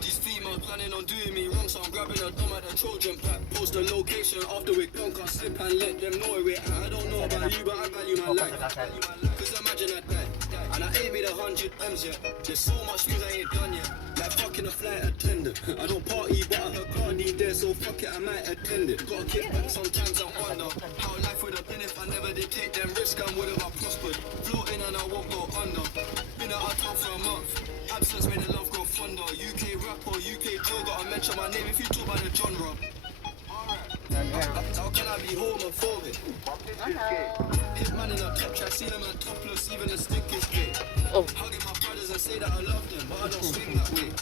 These females planning on doing me wrong, so I'm grabbing a dumb at the Trojan pack. Post the location after we gone, can't slip and let them know where we're at. I don't know about you, but I value my life. Cause imagine I die, and I ain't made 100 M's yet. There's so much things I ain't done yet. Like fucking a flight attendant. I don't party, but I heard Cardi there, so fuck it, I might attend it. Gotta kick back sometimes, I wonder how life would have been if I never did take them risks, and would have I prospered. Floating and I won't go under. Been out of town for a month. Absence made the love grow fonder. UK rap or UK drill, gotta mention my name if you talk about the genre. How can I be homophobic? Hitman in a top track, see them and topless, even the stick is gay. Hugging my brothers and say that I love them, but I don't swing that way.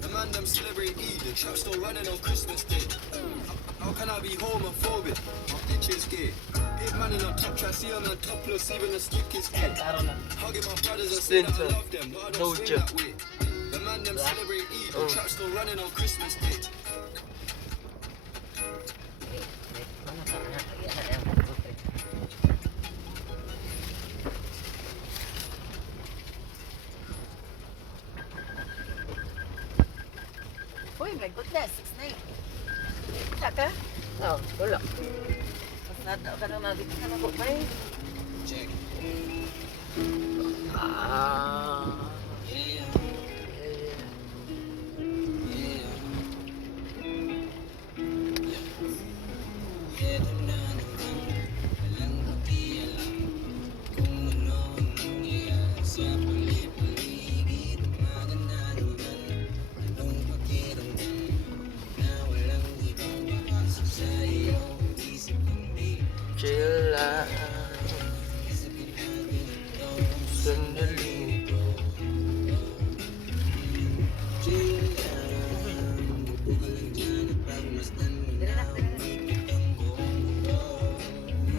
The man them celebrate Eid, the trap still running on Christmas Day. How can I be homophobic? My bitch is gay. Hitman in a top track, see them and topless, even the stick is gay. Hugging my brothers and say that I love them, but I don't swing that way. The man them celebrate Eid, the trap still running on Christmas Day. Uy, my goodness, snake. Kita ka? Oh, wala. Mas nata ka na nandito ka na po ba eh? Check. Chill lang. Sandali.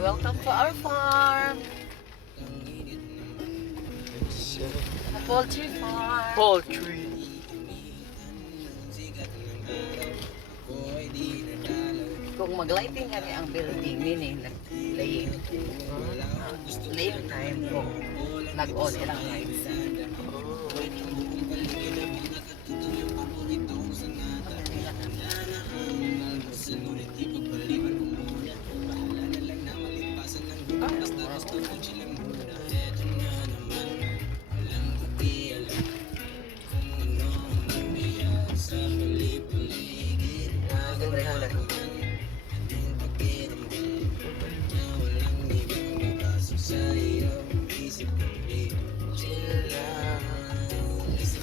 Welcome to our farm. It's A poultry farm. poultry. Kung mag-lighting kami ang building nini, late time kung nag-on ilang lights.